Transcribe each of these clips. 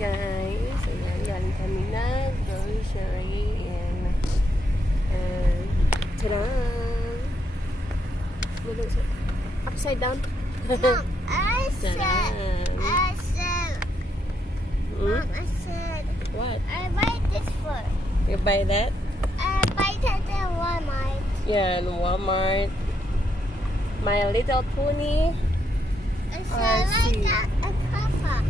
guys. Ayan, galing kami na grocery and tada! Upside down? Mom, I said, Hmm? Mom, I said, What? I buy this for. You buy that? I buy that at Walmart. Yeah, in Walmart. My Little Pony. I said, like that, a comfort.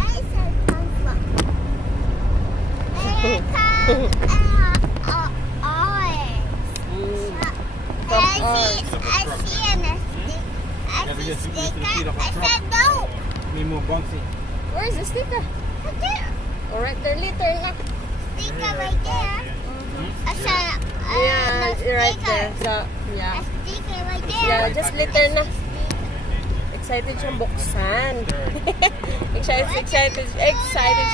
I said, comfort. And I see an stick. I see sticker. I said, no. May more bouncy. Where's the sticker? Right there. Alright, they're later, huh? Sticker right there. I said, Yeah, no right sticker. there. So, yeah. A sticker right there. Yeah, just later na. Excited siyang buksan. excited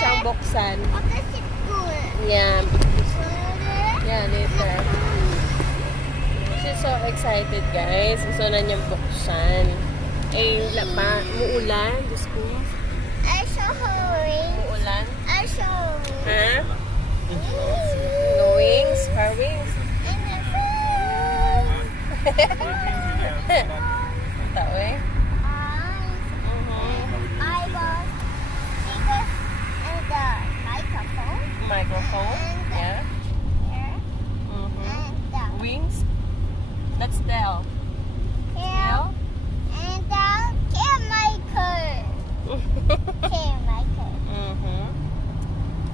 siyang buksan. What does it do? Yeah. Yeah, later. She's so excited, guys. Gusto na niyang buksan. Eh, muulan. Diyos ko. I saw her wings. Muulan. I saw her wings. Ha? No wings? Her wings? And the phone. Tao eh. I was speaker and the microphone. Microphone. Yeah. Here. And the Wings? That's tail. tail. And the caremaker. Caremaker.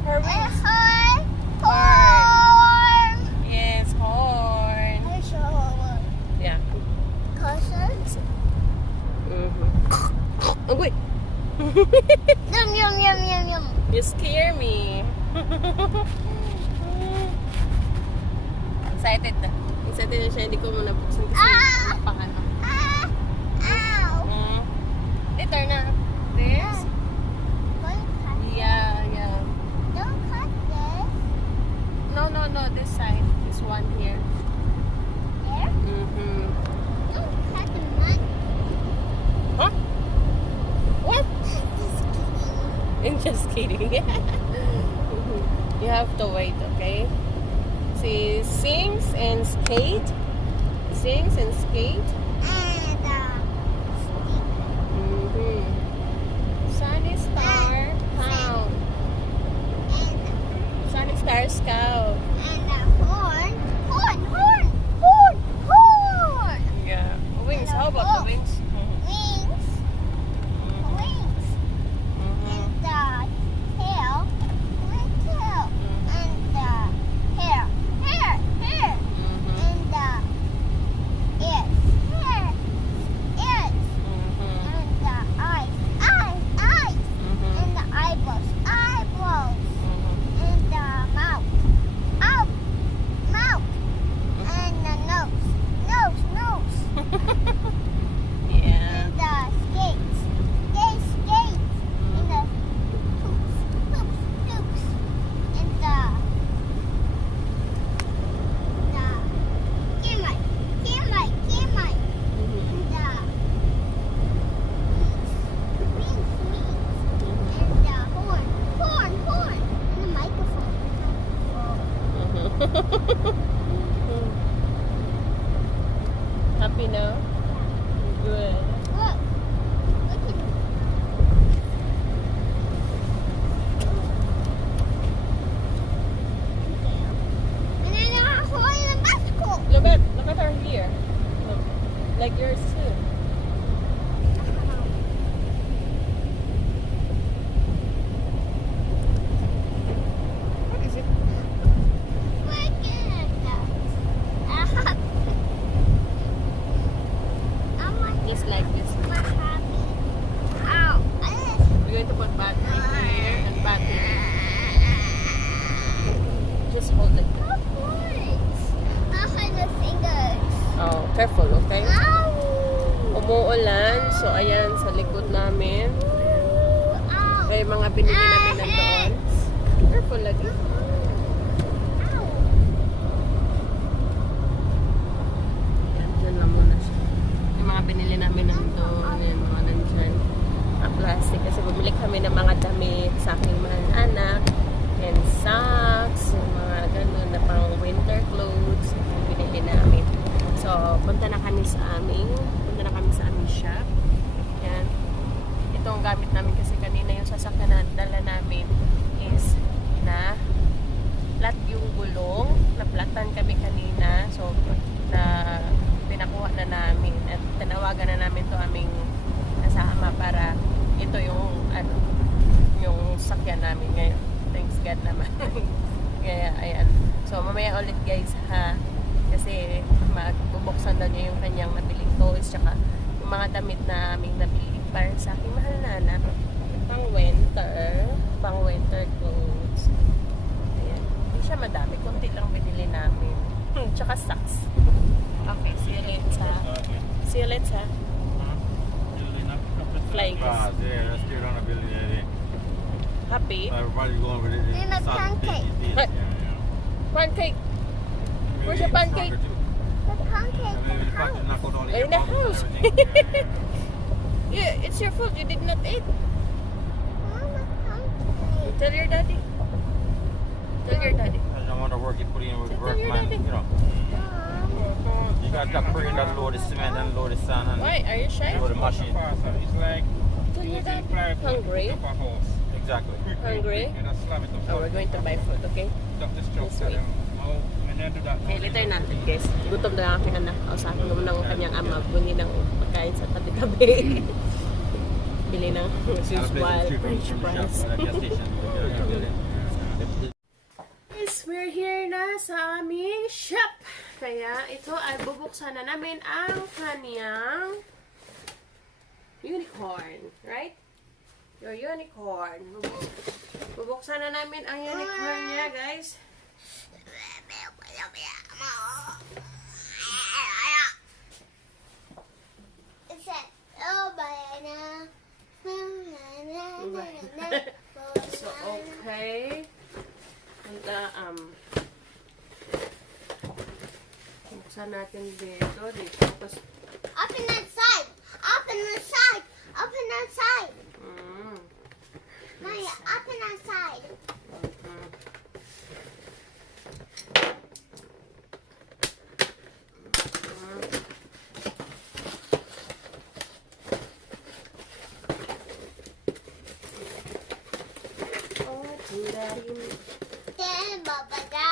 Her And wings. horn. Horn. Yes, horn. I saw her. Yeah. Cousins. Oh, wait. Yum, yum, yum, yum, yum. You scare me. Excited na. Excited na siya. Hindi ko muna buksan kasi napakano. Ow. Later na. This? Don't cut Yeah. Don't cut this. No. This side. This one here. There. Don't cut the mud. Huh? What? Just kidding. I'm just kidding. You have to wait, okay? See, sings and skate. Sings and skate. And stick. Sunny Star Pound. And Sunny Star Scout. the horn. Horn. Yeah. Wings. How about the wings? Wings. Wings. And the tail. My tail. And the hair. And the ears. Ears. And the eyes. And the eyeballs. And the mouth. Mouth. And the nose. Yeah. And the skates. And the hoops. And the camera. And the wings. And the horn. And the microphone. Happy now? Good. Look. Look at And then I'm holding a bicycle. Look at her here. Look. Like yours too. What is it? Look at that. I'm like, Just like this. we're happy. Ow. We're going to put battery here and battery. Just hold it. I'll hold the fingers. Oh, careful, okay? Ow. Umuulan. So, ayan, sa likod namin. Ow. May mga binili namin nandoon. Careful lagi. Ow. Ayan, dyan lang muna siya. Yung mga binili namin nandoon. Yung mga nandyan. Mga plastic. Kasi bumili kami ng mga damit. sa aking mahal na anak. And socks, yung mga ganun na pang winter clothes, yung binili namin. So, punta na kami sa aming shop. Yan. Ito ang gamit namin kasi kanina yung sasakyan na dala namin is na flat yung gulong. Na-flatan kami kanina. So, na pinakuha na namin at tinawagan na namin to aming kasama para ito yung yung sakyan namin ngayon. Thanks God naman. Kaya ayan. So mamaya ulit guys ha, kasi magbubuksan daw niya yung kanyang nabiling toys tsaka yung mga damit na aming nabili para sa aking mahal na anak. Pang winter clothes. Ayan. Hindi siya madami, konti lang binili namin. Tsaka socks. Okay, see you later. See you later. Flying kiss. Yeah, let's do it on a building. Happy? Everybody's going with it. And a pancake. Pancake. Where's your pancake? The pancake in the house. In the house. Yeah, it's your fault. You did not eat. Mama, pancake. Tell your daddy. Tell your daddy. I don't want to work it, put it in with Tell work, your man. daddy. You know, you got to put in that load of cement and load of sand and Why? Are you shy? load of machine. It's like Tell your using daddy. plywood Hungry? to top a house. Exactly. Hungry? And I slam it up. Oh, we're going to buy food, okay? Stop the stroke. This way. When I do that, Okay, later natin guys. Gutom na ang aking anak. Kausahin naman ng kanyang ama. Bumili ng pagkain sa tabi-tabi. Bili ng usual French fries. Guys, we're here na sa aming shop. Kaya ito ay bubuksan na namin ang kanyang unicorn. Right? Your unicorn. Bubuksan na namin ang unicorn niya, guys. It said, oh, banana. So, okay. And, buksan natin dito. Tapos, Up and that side. Up and that side. Up and that side. Maya, up and that side. Then, Baba, da.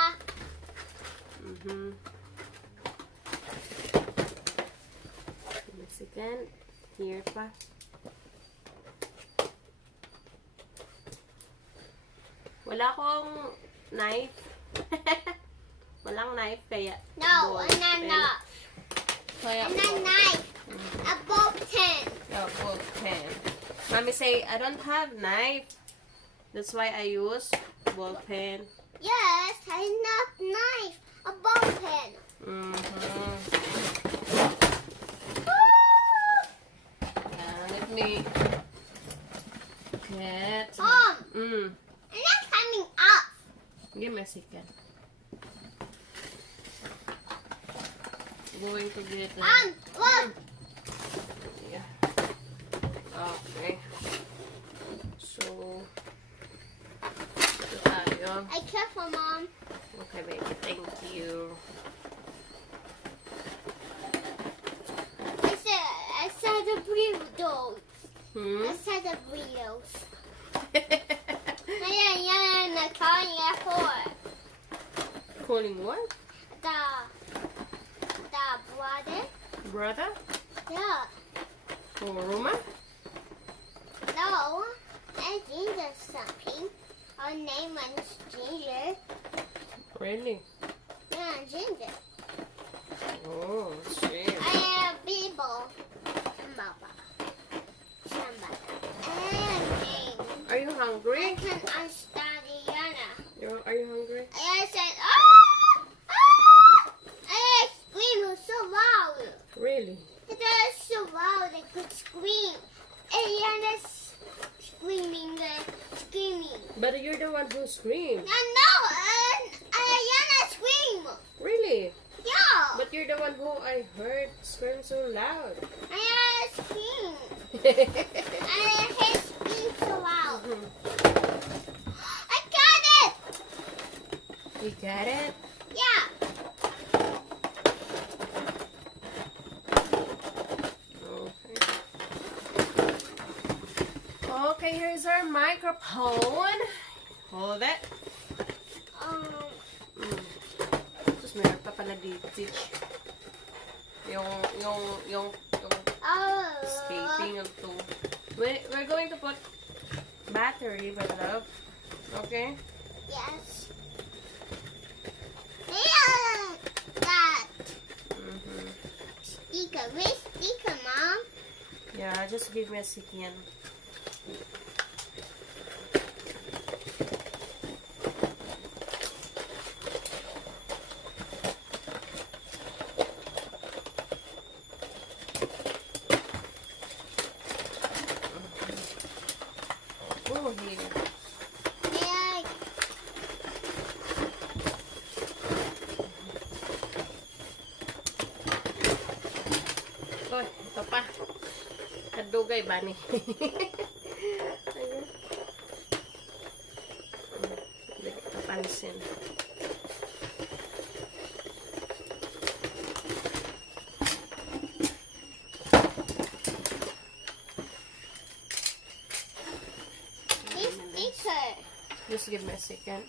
Mexican. Here pa. Wala akong knife. Walang knife kaya. No, ball and then pen. not. Kaya And then knife. A bolt pen. yeah, ball pen. Mommy say, I don't have knife. That's why I use ball pen. Yes, I not knife. A bolt pen. Let me get. Mom, Mm. I'm not coming up. Give me a second. Going to get. Look. Yeah. Okay. So. Ito tayo. I careful, Mom. Okay, baby. Thank you. I said the burritos. I Hmm? said the burritos. Ayan, nakain ako. Calling what? The brother. Brother? Yeah. Or Roma? No, I think there's something. Our name is Ginger. Really? Yeah, Ginger. Oh, shit. I am Bibo. Baba. Somebody. And name. Are you hungry? I study Yana. Are you hungry? I said, ah! Ah! I scream so loud. Really? It was so loud I could scream. And Yana's screaming. But you're the one who screamed. No, Yana scream. Really? Yeah. But you're the one who I heard scream so loud. I scream. I scream so loud. You got it? Yeah. Okay, here's our microphone. Hold it. Tapos meron pa pala dito. Yung escaping of two. We're going to put battery, my love. Okay? Yes. Yeah. That. Sticker. Where's sticker, Mom? Yeah, just give me a second. Oh, here. Yeah. Oh, ito pa. Kadugay ba ni? Ayun. Hindi ko napansin. This sticker. Just give me a second.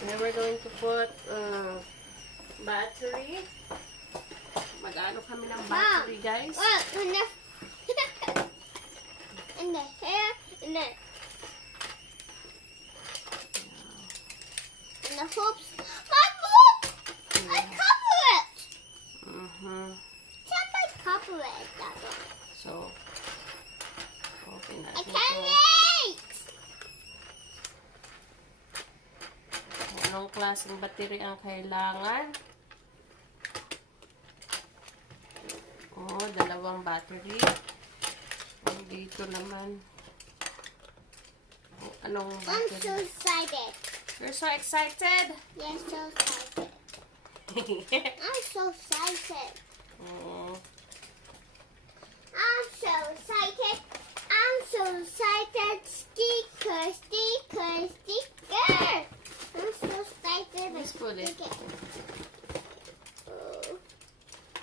Okay, we're going to put battery. Mag-ano kami ng battery, guys? Look, in the in the hair, in the hoops. Mom, look! I cover it. Somebody cover it. That one. So, okay na. I can't wait. Anong klaseng battery ang kailangan? Oh, dalawang battery. Dito naman. Oh, anong I'm battery? so excited. You're so excited? Yes, so excited. I'm so excited. Oh. I'm so excited. I'm so excited. Sticker, sticker, sticker. I'm so excited. Let's put it.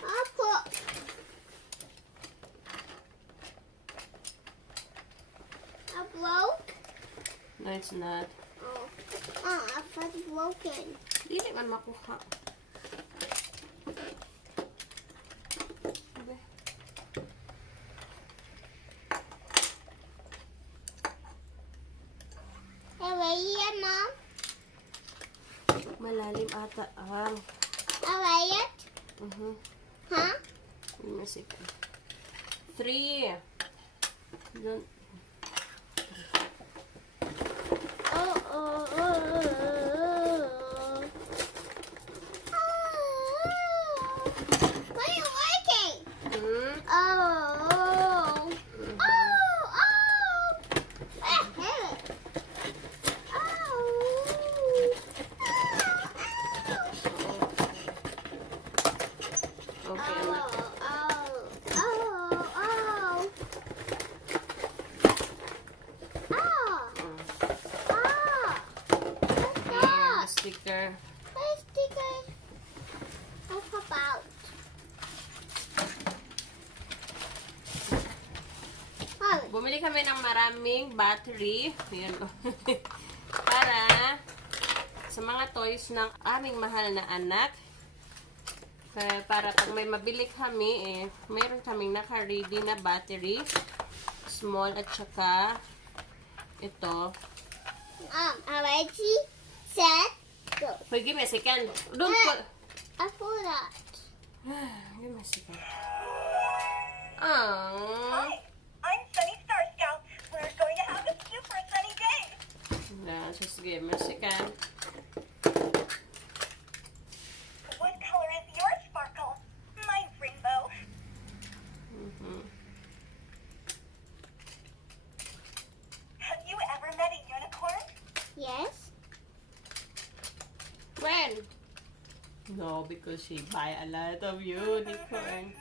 I'll put. I broke. No, it's not. I thought it broken. Hindi man makuha. Hey, wait here, Mom. Malalim ata ang. Alright it? Huh? Give me a second. 3. Don't. Why are you working? Hmm? Okay, anak. Here, the sticker. Bumili kami ng maraming battery. Ayan. Para sa mga toys ng aming mahal na anak. Para pag may mabili kami, mayroon kaming naka-ready na battery. Small at saka ito. Ready, set, go. Wait, give me a second. Don't put... I forgot. Give me a second. Aww. I'm Sunny Star Scout. We're going to have a super sunny day. No, just give me a second. What color is your sparkle? My rainbow. Have you ever met a unicorn? Yes. When? No, because she buy a lot of unicorn.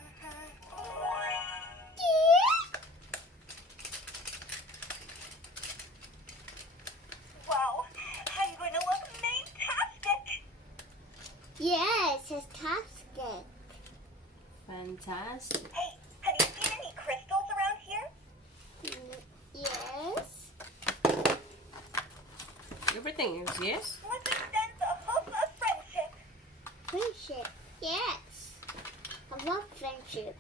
fast. Hey, have you seen any crystals around here? Yes. Everything is yes. Let's extend the hope of friendship. Friendship. Yes. I love friendship.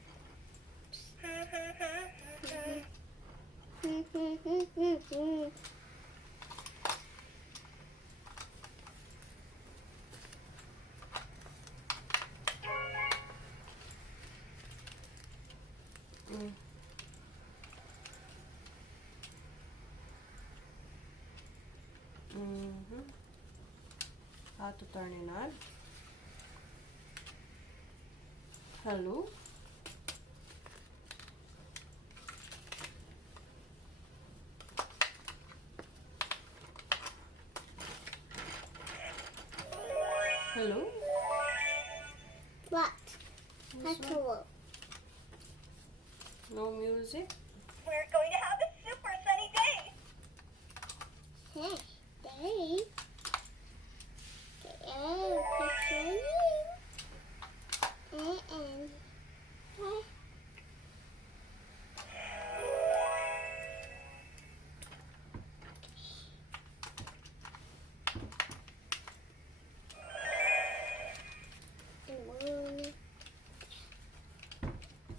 How to turn it on? Hello? Hello? What? What's That's wrong? cool. No music? We're going to have a super sunny day. Hey, Daddy. Oh, it's raining.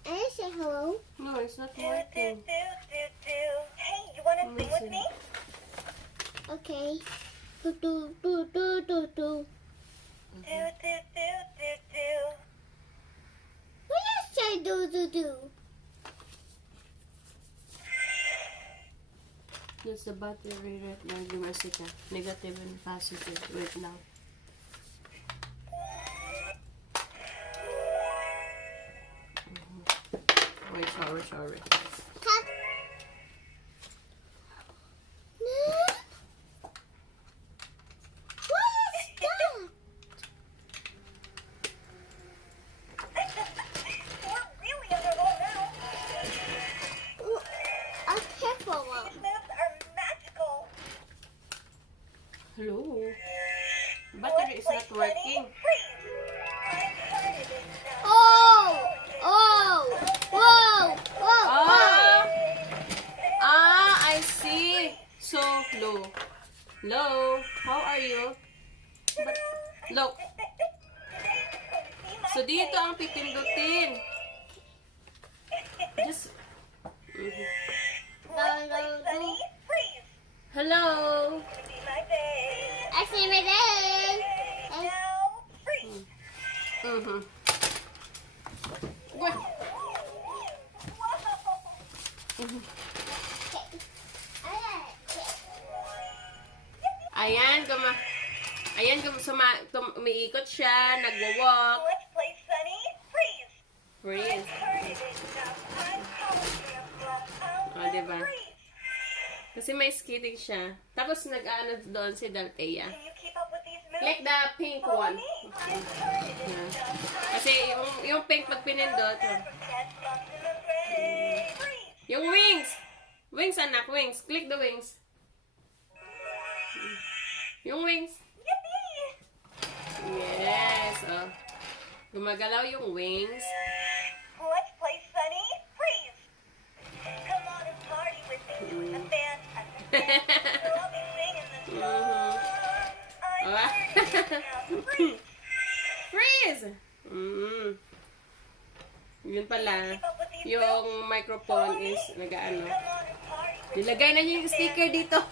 I say hello. No, it's not Do, do, do, working. do, do. Hey, you want to sing with me? Okay. Do do do do do do. Do, do, do, do, do. What does I do do do? That's the battery right now, Dimasika. Negative and positive right now. Wait, sorry. Cut. No. What is that? We're really underwater now. Ooh, a careful one. These moves are magical. Hello? Battery is not working. Freeze. I'm turning it now. Oh! Oh! Whoa! Whoa! I see. So low. Low. How are you? But, look. So dito ang pipindutin. Just. Let's play sunny. Freeze. Hello. It's gonna be my day. I see my day. Now freeze. Mhm. Wow. Ayan, umiikot siya, nagwa-walk. Let's play sunny. Freeze. Freeze. Turn it now. I'm calling Oh, diba? Kasi may skating siya. Tapos nag-ano doon si Dalthea. Can you keep up with these moves? Like the pink one. I'm turning it Yeah. now. Kasi yung pink pag pinindot. Can't stop in the rain. Freeze. Yung wings! Wings, anak, wings. Click the wings. Yung wings. Yippee! Yes. Oh. Gumagalaw yung wings. Let's play sunny. Freeze. Come on and party with me. With the band. I'll be singing the song. I'm Ah. turning it now. Freeze. Freeze! Yun pala. Keep up with these moves. Yung microphone is nag-ano. Come on and party with Nilagay na niya yung sticker dito. I'll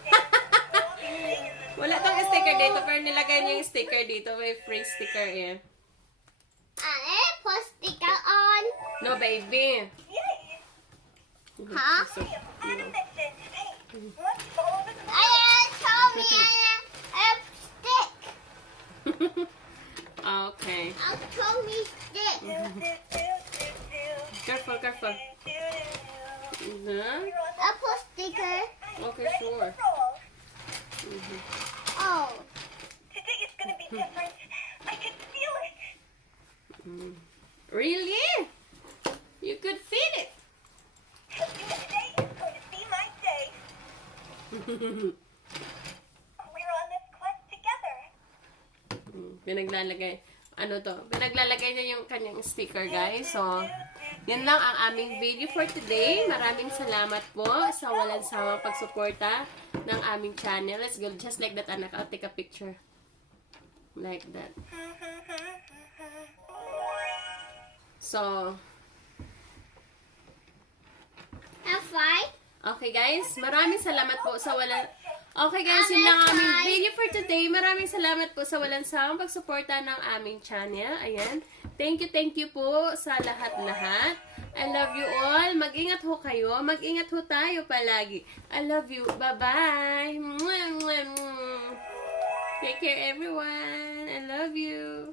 be singing the Wala tong sticker dito, pero nilagay niya yung sticker dito. May free sticker yan. Put sticker on. No, baby. Yay! Huh? So, I'm a mission. Hey, let's follow the Told me a stick. okay. Told me stick. Careful. Huh? I put sticker. Okay, sure. Oh. Today is gonna be different. I can feel it. Really? You could feel it. Today is going to be my day. We're on this quest together. Pinaglalagay. Ano to? Pinaglalagay niya yung kanyang sticker, guys. So, Yan lang ang aming video for today. Maraming salamat po sa walang sawang pagsuporta ng aming channel. Let's go. Just like that, anak. I'll take a picture. Like that. So, Have fun. okay guys, maraming salamat po sa walang... Okay guys, yun lang ang aming video for today. Maraming salamat po sa walang sawang pagsuporta ng aming channel. Ayan. Thank you po sa lahat-lahat. I love you all. Mag-ingat ho kayo. Mag-ingat ho tayo palagi. I love you. Bye-bye. Take care everyone. I love you.